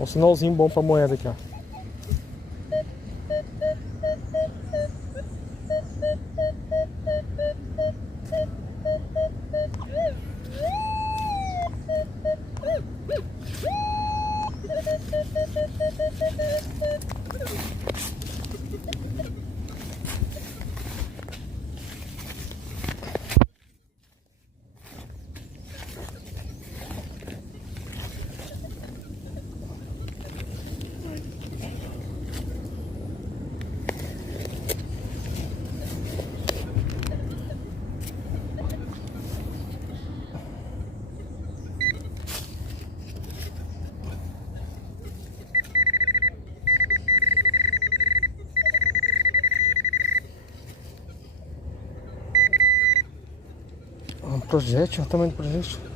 Um sinalzinho bom pra moeda aqui, ó. Um projétil, o tamanho do projétil.